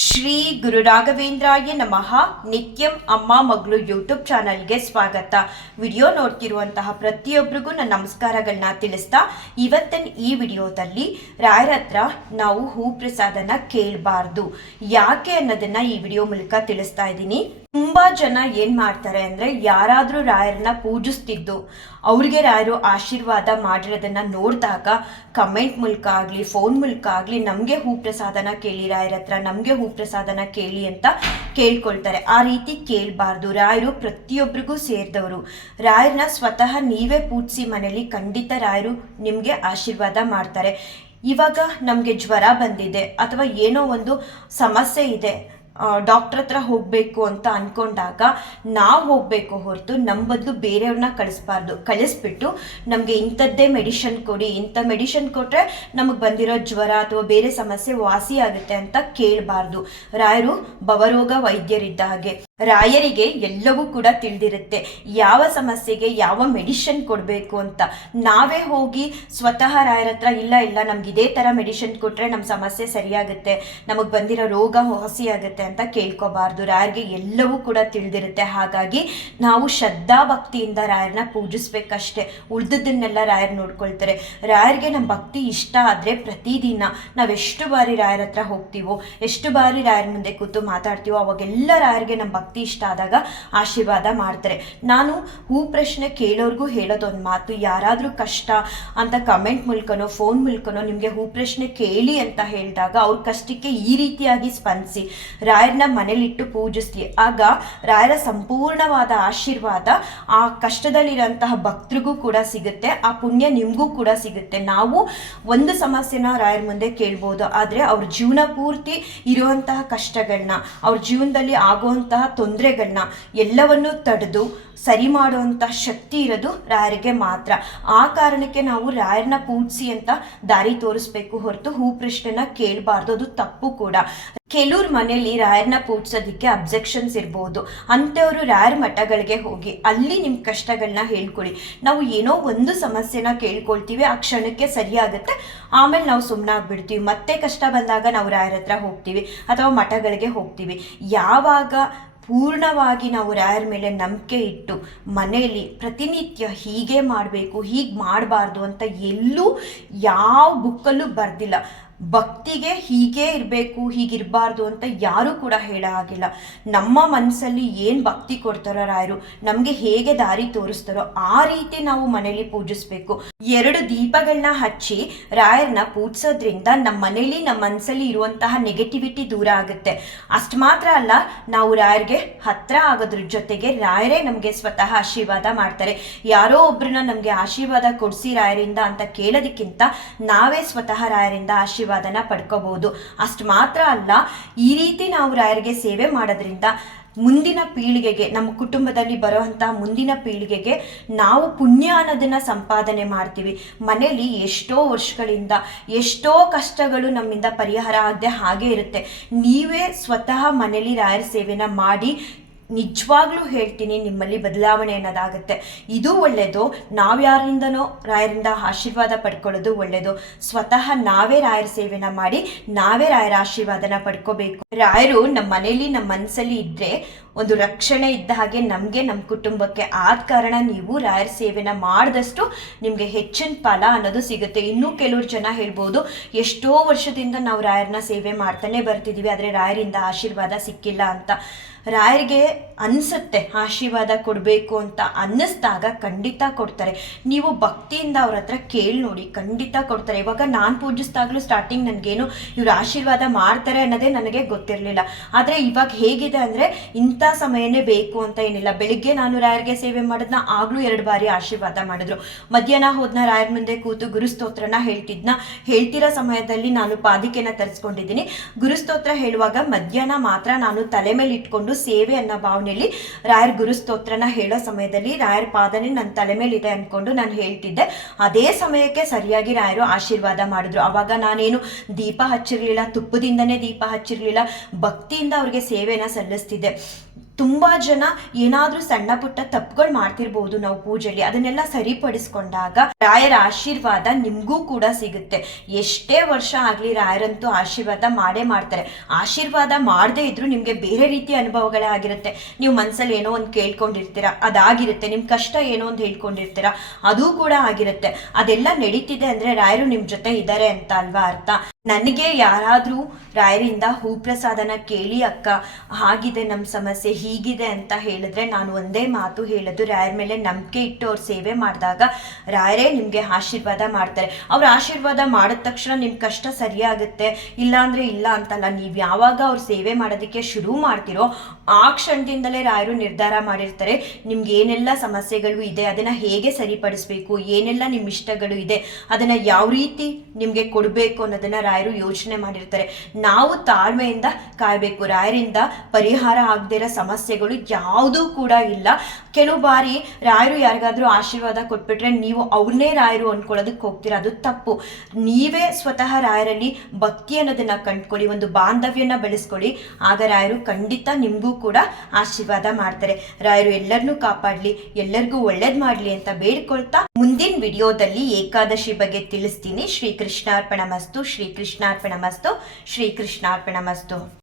ಶ್ರೀ ಗುರು ರಾಘವೇಂದ್ರಾಯ ನಮಃ. ನಿತ್ಯಂ ಅಮ್ಮ ಮಗಳು ಯೂಟ್ಯೂಬ್ ಚಾನಲ್ಗೆ ಸ್ವಾಗತ. ವಿಡಿಯೋ ನೋಡ್ತಿರುವಂತಹ ಪ್ರತಿಯೊಬ್ಬರಿಗೂ ನನ್ನ ನಮಸ್ಕಾರಗಳನ್ನ ತಿಳಿಸ್ತಾ, ಇವತ್ತಿನ ಈ ವಿಡಿಯೋದಲ್ಲಿ ರಾಯರ ಹತ್ರ ನಾವು ಹೂ ಪ್ರಸಾದನ ಕೇಳಬಾರ್ದು. ಯಾಕೆ ಅನ್ನೋದನ್ನ ಈ ವಿಡಿಯೋ ಮೂಲಕ ತಿಳಿಸ್ತಾ ಇದ್ದೀನಿ. ತುಂಬಾ ಜನ ಏನ್ ಮಾಡ್ತಾರೆ ಅಂದ್ರೆ ಯಾರಾದ್ರೂ ರಾಯರನ್ನ ಪೂಜಿಸ್ತಿದ್ದು ಅವ್ರಿಗೆ ರಾಯರು ಆಶೀರ್ವಾದ ಮಾಡಿರೋದನ್ನ ನೋಡಿದಾಗ ಕಮೆಂಟ್ ಮೂಲಕ ಆಗಲಿ ಫೋನ್ ಮೂಲಕ ಆಗಲಿ, ನಮಗೆ ಹೂ ಪ್ರಸಾದನ ಕೇಳಿ, ರಾಯರ ಹತ್ರ ನಮಗೆ ಹೂ ಪ್ರಸಾದನ ಕೇಳಿ ಅಂತ ಕೇಳ್ಕೊಳ್ತಾರೆ. ಆ ರೀತಿ ಕೇಳಬಾರ್ದು. ರಾಯರು ಪ್ರತಿಯೊಬ್ಬರಿಗೂ ಸೇರಿದವರು. ರಾಯರನ್ನ ಸ್ವತಃ ನೀವೇ ಪೂಜಿಸಿ ಮನೇಲಿ ಖಂಡಿತ ರಾಯರು ನಿಮಗೆ ಆಶೀರ್ವಾದ ಮಾಡ್ತಾರೆ. ಇವಾಗ ನಮಗೆ ಜ್ವರ ಬಂದಿದೆ ಅಥವಾ ಏನೋ ಒಂದು ಸಮಸ್ಯೆ ಇದೆ. ಡಾಕ್ಟರ್ ಹತ್ರ ಹೋಗಬೇಕು ಅಂತ ಅನ್ಕೊಂಡಾಗ ನಾವು ಹೋಗಬೇಕು ಹೊರತು ನಮ್ಮ ಬದಲು ಬೇರೆಯವ್ರನ್ನ ಕಳಿಸ್ಬಾರ್ದು. ಕಳಿಸ್ಬಿಟ್ಟು ನಮಗೆ ಇಂಥದ್ದೇ ಮೆಡಿಷನ್ ಕೊಡಿ, ಇಂಥ ಮೆಡಿಷನ್ ಕೊಟ್ಟರೆ ನಮಗೆ ಬಂದಿರೋ ಜ್ವರ ಅಥವಾ ಬೇರೆ ಸಮಸ್ಯೆ ವಾಸಿ ಆಗುತ್ತೆ ಅಂತ ಕೇಳಬಾರ್ದು. ರಾಯರು ಬವರೋಗ ವೈದ್ಯರಿದ್ದ ಹಾಗೆ. ರಾಯರಿಗೆ ಎಲ್ಲವೂ ಕೂಡ ತಿಳಿದಿರುತ್ತೆ. ಯಾವ ಸಮಸ್ಯೆಗೆ ಯಾವ ಮೆಡಿಷನ್ ಕೊಡಬೇಕು ಅಂತ. ನಾವೇ ಹೋಗಿ ಸ್ವತಃ ರಾಯರ ಹತ್ರ, ಇಲ್ಲ ಇಲ್ಲ, ನಮ್ಗೆ ಇದೇ ಥರ ಮೆಡಿಷನ್ ಕೊಟ್ಟರೆ ನಮ್ಮ ಸಮಸ್ಯೆ ಸರಿಯಾಗುತ್ತೆ, ನಮಗೆ ಬಂದಿರೋ ರೋಗ ಹಸಿಯಾಗುತ್ತೆ ಅಂತ ಕೇಳ್ಕೋಬಾರ್ದು. ರಾಯರಿಗೆ ಎಲ್ಲವೂ ಕೂಡ ತಿಳಿದಿರುತ್ತೆ. ಹಾಗಾಗಿ ನಾವು ಶ್ರದ್ಧಾ ಭಕ್ತಿಯಿಂದ ರಾಯರನ್ನ ಪೂಜಿಸ್ಬೇಕಷ್ಟೇ. ಉಳ್ದದ್ದನ್ನೆಲ್ಲ ರಾಯರ್ ನೋಡ್ಕೊಳ್ತಾರೆ. ರಾಯರಿಗೆ ನಮ್ಮ ಭಕ್ತಿ ಇಷ್ಟ ಆದರೆ ಪ್ರತಿದಿನ ನಾವೆಷ್ಟು ಬಾರಿ ರಾಯರ ಹತ್ರ ಹೋಗ್ತೀವೋ, ಎಷ್ಟು ಬಾರಿ ರಾಯರ ಮುಂದೆ ಕೂತು ಮಾತಾಡ್ತೀವೋ, ಅವಾಗೆಲ್ಲ ರಾಯರಿಗೆ ನಮ್ಮ ಭಕ್ತಿ ಇಷ್ಟ ಆದಾಗ ಆಶೀರ್ವಾದ ಮಾಡ್ತಾರೆ. ನಾನು ಹೂ ಪ್ರಶ್ನೆ ಕೇಳೋರ್ಗೂ ಹೇಳೋದೊಂದು ಮಾತು, ಯಾರಾದರೂ ಕಷ್ಟ ಅಂತ ಕಮೆಂಟ್ ಮೂಲಕನೋ ಫೋನ್ ಮೂಲಕನೋ ನಿಮಗೆ ಹೂ ಪ್ರಶ್ನೆ ಕೇಳಿ ಅಂತ ಹೇಳಿದಾಗ ಅವ್ರ ಕಷ್ಟಕ್ಕೆ ಈ ರೀತಿಯಾಗಿ ಸ್ಪಂದಿಸಿ ರಾಯರನ್ನ ಮನೇಲಿಟ್ಟು ಪೂಜಿಸ್ತಿ ಆಗ ರಾಯರ ಸಂಪೂರ್ಣವಾದ ಆಶೀರ್ವಾದ ಆ ಕಷ್ಟದಲ್ಲಿರೋಂತಹ ಭಕ್ತರಿಗೂ ಕೂಡ ಸಿಗುತ್ತೆ, ಆ ಪುಣ್ಯ ನಿಮಗೂ ಕೂಡ ಸಿಗುತ್ತೆ. ನಾವು ಒಂದು ಸಮಸ್ಯೆನ ರಾಯರ ಮುಂದೆ ಕೇಳ್ಬೋದು, ಆದರೆ ಅವ್ರ ಜೀವನ ಪೂರ್ತಿ ಇರುವಂತಹ ಕಷ್ಟಗಳನ್ನ ಅವ್ರ ಜೀವನದಲ್ಲಿ ಆಗುವಂತಹ ತೊಂದರೆಗಳನ್ನ ಎಲ್ಲವನ್ನು ತಡೆದು ಸರಿ ಮಾಡುವಂಥ ಶಕ್ತಿ ಇರೋದು ರಾಯರಿಗೆ ಮಾತ್ರ. ಆ ಕಾರಣಕ್ಕೆ ನಾವು ರಾಯರನ್ನ ಪೂಜಿಸಿ ಅಂತ ದಾರಿ ತೋರಿಸ್ಬೇಕು ಹೊರತು ಹೂ ಪ್ರಶ್ನೆನ ಕೇಳಬಾರ್ದು, ಅದು ತಪ್ಪು ಕೂಡ. ಕೆಲವ್ರ ಮನೆಯಲ್ಲಿ ರಾಯರನ್ನ ಪೂಜಿಸೋದಕ್ಕೆ ಅಬ್ಜೆಕ್ಷನ್ಸ್ ಇರ್ಬೋದು. ಅಂಥವರು ರಾಯರ ಮಠಗಳಿಗೆ ಹೋಗಿ ಅಲ್ಲಿ ನಿಮ್ಮ ಕಷ್ಟಗಳನ್ನ ಹೇಳ್ಕೊಳ್ಳಿ ನಾವು ಏನೋ ಒಂದು ಸಮಸ್ಯೆನ ಕೇಳ್ಕೊಳ್ತೀವಿ, ಆ ಕ್ಷಣಕ್ಕೆ ಸರಿಯಾಗುತ್ತೆ, ಆಮೇಲೆ ನಾವು ಸುಮ್ಮನಾಗ್ಬಿಡ್ತೀವಿ ಮತ್ತೆ ಕಷ್ಟ ಬಂದಾಗ ನಾವು ರಾಯರ ಹತ್ರ ಹೋಗ್ತೀವಿ ಅಥವಾ ಮಠಗಳಿಗೆ ಹೋಗ್ತೀವಿ. ಯಾವಾಗ ಪೂರ್ಣವಾಗಿ ನಾವು ರಾಯರ ಮೇಲೆ ನಂಬಿಕೆ ಇಟ್ಟು ಮನೆಯಲ್ಲಿ ಪ್ರತಿನಿತ್ಯ ಹೀಗೆ ಮಾಡಬೇಕು, ಹೀಗೆ ಮಾಡಬಾರ್ದು ಅಂತ ಎಲ್ಲೂ ಯಾವ ಬುಕ್ಕಲ್ಲೂ ಬರ್ದಿಲ್ಲ. ಭಕ್ತಿಗೆ ಹೀಗೇ ಇರಬೇಕು, ಹೀಗಿರಬಾರ್ದು ಅಂತ ಯಾರೂ ಕೂಡ ಹೇಳೋ ಹಾಗಿಲ್ಲ ನಮ್ಮ ಮನಸ್ಸಲ್ಲಿ ಏನು ಭಕ್ತಿ ಕೊಡ್ತಾರೋ ರಾಯರು, ನಮಗೆ ಹೇಗೆ ದಾರಿ ತೋರಿಸ್ತಾರೋ ಆ ರೀತಿ ನಾವು ಮನೇಲಿ ಪೂಜಿಸ್ಬೇಕು. ಎರಡು ದೀಪಗಳನ್ನ ಹಚ್ಚಿ ರಾಯರನ್ನ ಪೂಜಿಸೋದ್ರಿಂದ ನಮ್ಮ ಮನೇಲಿ, ನಮ್ಮ ಮನಸ್ಸಲ್ಲಿ ಇರುವಂತಹ ನೆಗೆಟಿವಿಟಿ ದೂರ ಆಗುತ್ತೆ. ಅಷ್ಟು ಮಾತ್ರ ಅಲ್ಲ, ನಾವು ರಾಯರಿಗೆ ಹತ್ರ ಆಗೋದ್ರ ಜೊತೆಗೆ ರಾಯರೇ ನಮಗೆ ಸ್ವತಃ ಆಶೀರ್ವಾದ ಮಾಡ್ತಾರೆ. ಯಾರೋ ಒಬ್ಬರನ್ನ ನಮಗೆ ಆಶೀರ್ವಾದ ಕೊಡಿಸಿ ರಾಯರಿಂದ ಅಂತ ಕೇಳೋದಕ್ಕಿಂತ ನಾವೇ ಸ್ವತಃ ರಾಯರಿಂದ ಆಶೀರ್ವಾದನ ಪಡ್ಕೋಬಹುದು. ಅಷ್ಟು ಮಾತ್ರ ಅಲ್ಲ, ಈ ರೀತಿ ನಾವು ರಾಯರಿಗೆ ಸೇವೆ ಮಾಡೋದ್ರಿಂದ ಮುಂದಿನ ಪೀಳಿಗೆಗೆ, ನಮ್ಮ ಕುಟುಂಬದಲ್ಲಿ ಬರುವಂತಹ ಮುಂದಿನ ಪೀಳಿಗೆಗೆ ನಾವು ಪುಣ್ಯ ಅನ್ನೋದನ್ನ ಸಂಪಾದನೆ ಮಾಡ್ತೀವಿ. ಮನೆಯಲ್ಲಿ ಎಷ್ಟೋ ವರ್ಷಗಳಿಂದ, ಎಷ್ಟೋ ಕಷ್ಟಗಳು ನಮ್ಮಿಂದ ಪರಿಹಾರ ಆಗದೆ ಹಾಗೆ ಇರುತ್ತೆ. ನೀವೇ ಸ್ವತಃ ಮನೇಲಿ ರಾಯರ ಸೇವೆನ ಮಾಡಿ ನಿಜವಾಗ್ಲೂ ಹೇಳ್ತೀನಿ, ನಿಮ್ಮಲ್ಲಿ ಬದಲಾವಣೆ ಅನ್ನೋದಾಗುತ್ತೆ. ಇದು ಒಳ್ಳೆಯದು ನಾವ್ಯಾರಿಂದನೋ ರಾಯರಿಂದ ಆಶೀರ್ವಾದ ಪಡ್ಕೊಳ್ಳೋದು ಒಳ್ಳೆಯದು ಸ್ವತಃ ನಾವೇ ರಾಯರ ಸೇವೆನ ಮಾಡಿ ನಾವೇ ರಾಯರ ಆಶೀರ್ವಾದನ ಪಡ್ಕೋಬೇಕು. ರಾಯರು ನಮ್ಮ ಮನೇಲಿ ನಮ್ಮ ಮನಸ್ಸಲ್ಲಿ ಇದ್ದರೆ ಒಂದು ರಕ್ಷಣೆ ಇದ್ದ ಹಾಗೆ ನಮಗೆ ನಮ್ಮ ಕುಟುಂಬಕ್ಕೆ ಆದ ಕಾರಣ ನೀವು ರಾಯರ ಸೇವೆನ ಮಾಡಿದಷ್ಟು ನಿಮಗೆ ಹೆಚ್ಚಿನ ಫಲ ಅನ್ನೋದು ಸಿಗುತ್ತೆ. ಇನ್ನೂ ಕೆಲವ್ರು ಜನ ಹೇಳ್ಬೋದು, ಎಷ್ಟೋ ವರ್ಷದಿಂದ ನಾವು ರಾಯರನ್ನ ಸೇವೆ ಮಾಡ್ತಾನೆ ಬರ್ತಿದ್ದೀವಿ ಆದರೆ ರಾಯರಿಂದ ಆಶೀರ್ವಾದ ಸಿಕ್ಕಿಲ್ಲ ಅಂತ. ರಾಯರಿಗೆ ಅನಿಸುತ್ತೆ, ಆಶೀರ್ವಾದ ಕೊಡಬೇಕು ಅಂತ ಅನ್ನಿಸ್ದಾಗ ಖಂಡಿತ ಕೊಡ್ತಾರೆ. ನೀವು ಭಕ್ತಿಯಿಂದ ಅವ್ರ ಹತ್ರ ಕೇಳಿ ನೋಡಿ, ಖಂಡಿತ ಕೊಡ್ತಾರೆ. ಇವಾಗ ನಾನು ಪೂಜಿಸಿದಾಗಲೂ ಸ್ಟಾರ್ಟಿಂಗ್ ನನಗೇನು ಇವ್ರು ಆಶೀರ್ವಾದ ಮಾಡ್ತಾರೆ ಅನ್ನೋದೇ ನನಗೆ ಗೊತ್ತಿರಲಿಲ್ಲ. ಆದರೆ ಇವಾಗ ಹೇಗಿದೆ ಅಂದರೆ ಇಂಥ ಸಮಯನೇ ಬೇಕು ಅಂತ ಏನಿಲ್ಲ. ಬೆಳಿಗ್ಗೆ ನಾನು ರಾಯರಿಗೆ ಸೇವೆ ಮಾಡಿದ್ನ, ಆಗ್ಲೂ ಎರಡು ಬಾರಿ ಆಶೀರ್ವಾದ ಮಾಡಿದ್ರು. ಮಧ್ಯಾಹ್ನ ಹೋದ್ನ ರಾಯರ ಮುಂದೆ ಕೂತು ಗುರುಸ್ತೋತ್ರನ ಹೇಳ್ತಿದ್ನ. ಹೇಳ್ತಿರೋ ಸಮಯದಲ್ಲಿ ನಾನು ಪಾದಿಕೆನ ತರಿಸ್ಕೊಂಡಿದ್ದೀನಿ. ಗುರುಸ್ತೋತ್ರ ಹೇಳುವಾಗ ಮಧ್ಯಾಹ್ನ ಮಾತ್ರ ನಾನು ತಲೆ ಮೇಲೆ ಇಟ್ಕೊಂಡು ಸೇವೆ ಅನ್ನೋ ಭಾವನೆಯಲ್ಲಿ ರಾಯರ್ ಗುರುಸ್ತೋತ್ರನ ಹೇಳೋ ಸಮಯದಲ್ಲಿ ರಾಯರ್ ಪಾದನೆ ನನ್ನ ತಲೆ ಮೇಲಿದೆ ಅಂದ್ಕೊಂಡು ನಾನು ಹೇಳ್ತಿದ್ದೆ. ಅದೇ ಸಮಯಕ್ಕೆ ಸರಿಯಾಗಿ ರಾಯರು ಆಶೀರ್ವಾದ ಮಾಡಿದ್ರು. ಅವಾಗ ನಾನೇನು ದೀಪ ಹಚ್ಚಿರಲಿಲ್ಲ, ತುಪ್ಪದಿಂದನೇ ದೀಪ ಹಚ್ಚಿರಲಿಲ್ಲ, ಭಕ್ತಿಯಿಂದ ಅವ್ರಿಗೆ ಸೇವೆನ ಸಲ್ಲಿಸ್ತಿದ್ದೆ. ತುಂಬಾ ಜನ ಏನಾದ್ರೂ ಸಣ್ಣ ಪುಟ್ಟ ತಪ್ಪುಗಳು ಮಾಡ್ತಿರ್ಬೋದು ನಾವು ಪೂಜೆಯಲ್ಲಿ. ಅದನ್ನೆಲ್ಲ ಸರಿಪಡಿಸ್ಕೊಂಡಾಗ ರಾಯರ ಆಶೀರ್ವಾದ ನಿಮ್ಗೂ ಕೂಡ ಸಿಗುತ್ತೆ. ಎಷ್ಟೇ ವರ್ಷ ಆಗ್ಲಿ ರಾಯರಂತೂ ಆಶೀರ್ವಾದ ಮಾಡೇ ಮಾಡ್ತಾರೆ. ಆಶೀರ್ವಾದ ಮಾಡದೇ ಇದ್ರೂ ನಿಮ್ಗೆ ಬೇರೆ ರೀತಿಯ ಅನುಭವಗಳೇ ಆಗಿರುತ್ತೆ. ನೀವು ಮನ್ಸಲ್ಲಿ ಏನೋ ಒಂದು ಕೇಳ್ಕೊಂಡಿರ್ತೀರ, ಅದಾಗಿರುತ್ತೆ. ನಿಮ್ ಕಷ್ಟ ಏನೋ ಒಂದು ಹೇಳ್ಕೊಂಡಿರ್ತೀರ, ಅದು ಕೂಡ ಆಗಿರುತ್ತೆ. ಅದೆಲ್ಲ ನಡೀತಿದೆ ಅಂದ್ರೆ ರಾಯರು ನಿಮ್ ಜೊತೆ ಇದ್ದಾರೆ ಅಂತ ಅಲ್ವಾ ಅರ್ಥ? ನನಗೆ ಯಾರಾದರೂ ರಾಯರಿಂದ ಹೂಪ್ರಸಾದನ ಕೇಳಿ, ಅಕ್ಕ, ಹಾಗಿದೆ ನಮ್ಮ ಸಮಸ್ಯೆ, ಹೀಗಿದೆ ಅಂತ ಹೇಳಿದ್ರೆ ನಾನು ಒಂದೇ ಮಾತು ಹೇಳೋದು. ರಾಯರ ಮೇಲೆ ನಂಬಿಕೆ ಇಟ್ಟು ಅವ್ರ ಸೇವೆ ಮಾಡಿದಾಗ ರಾಯರೇ ನಿಮಗೆ ಆಶೀರ್ವಾದ ಮಾಡ್ತಾರೆ. ಅವ್ರ ಆಶೀರ್ವಾದ ಮಾಡಿದ ತಕ್ಷಣ ನಿಮ್ಮ ಕಷ್ಟ ಸರಿಯಾಗುತ್ತೆ. ಇಲ್ಲ ಅಂದ್ರೆ ಇಲ್ಲ ಅಂತಲ್ಲ, ನೀವು ಯಾವಾಗ ಅವ್ರ ಸೇವೆ ಮಾಡೋದಕ್ಕೆ ಶುರು ಮಾಡ್ತೀರೋ, ಆ ಕ್ಷಣದಿಂದಲೇ ರಾಯರು ನಿರ್ಧಾರ ಮಾಡಿರ್ತಾರೆ. ನಿಮ್ಗೆ ಏನೆಲ್ಲ ಸಮಸ್ಯೆಗಳು ಇದೆ, ಅದನ್ನು ಹೇಗೆ ಸರಿಪಡಿಸ್ಬೇಕು, ಏನೆಲ್ಲ ನಿಮ್ಮ ಇಷ್ಟಗಳು ಇದೆ, ಅದನ್ನು ಯಾವ ರೀತಿ ನಿಮಗೆ ಕೊಡಬೇಕು ಅನ್ನೋದನ್ನ ರಾಯರು ಯೋಚನೆ ಮಾಡಿರ್ತಾರೆ ನಾವು ತಾಳ್ಮೆಯಿಂದ ಕಾಯಬೇಕು. ರಾಯರಿಂದ ಪರಿಹಾರ ಆಗದೇ ಇರೋ ಸಮಸ್ಯೆಗಳು ಯಾವುದೂ ಕೂಡ ಇಲ್ಲ. ಕೆಲವು ಬಾರಿ ರಾಯರು ಯಾರಿಗಾದ್ರೂ ಆಶೀರ್ವಾದ ಕೊಟ್ಬಿಟ್ರೆ ನೀವು ಅವ್ರನ್ನೇ ರಾಯರು ಅನ್ಕೊಳ್ಳೋದಕ್ಕೆ ಹೋಗ್ತೀರಾ. ಅದು ತಪ್ಪು. ನೀವೇ ಸ್ವತಃ ರಾಯರಲ್ಲಿ ಭಕ್ತಿ ಅನ್ನೋದನ್ನ ಕಂಡ್ಕೊಳ್ಳಿ. ಒಂದು ಬಾಂಧವ್ಯನ ಬೆಳೆಸ್ಕೊಳ್ಳಿ. ಆಗ ರಾಯರು ಖಂಡಿತ ನಿಮಗೂ ಕೂಡ ಆಶೀರ್ವಾದ ಮಾಡ್ತಾರೆ. ರಾಯರು ಎಲ್ಲರನ್ನೂ ಕಾಪಾಡ್ಲಿ. ಎಲ್ಲರಿಗೂ ಒಳ್ಳೇದ್ ಮಾಡ್ಲಿ ಅಂತ ಬೇಡ್ಕೊಳ್ತಾ ಮುಂದಿನ ವಿಡಿಯೋದಲ್ಲಿ ಏಕಾದಶಿ ಬಗ್ಗೆ ತಿಳಿಸ್ತೀನಿ. ಶ್ರೀ ಕೃಷ್ಣಾರ್ಪಣ ಮಸ್ತು ಶ್ರೀ ಕೃಷ್ಣಾರ್ಪಣ ಮಸ್ತು ಶ್ರೀ ಕೃಷ್ಣಾರ್ಪಣ ಮಸ್ತು.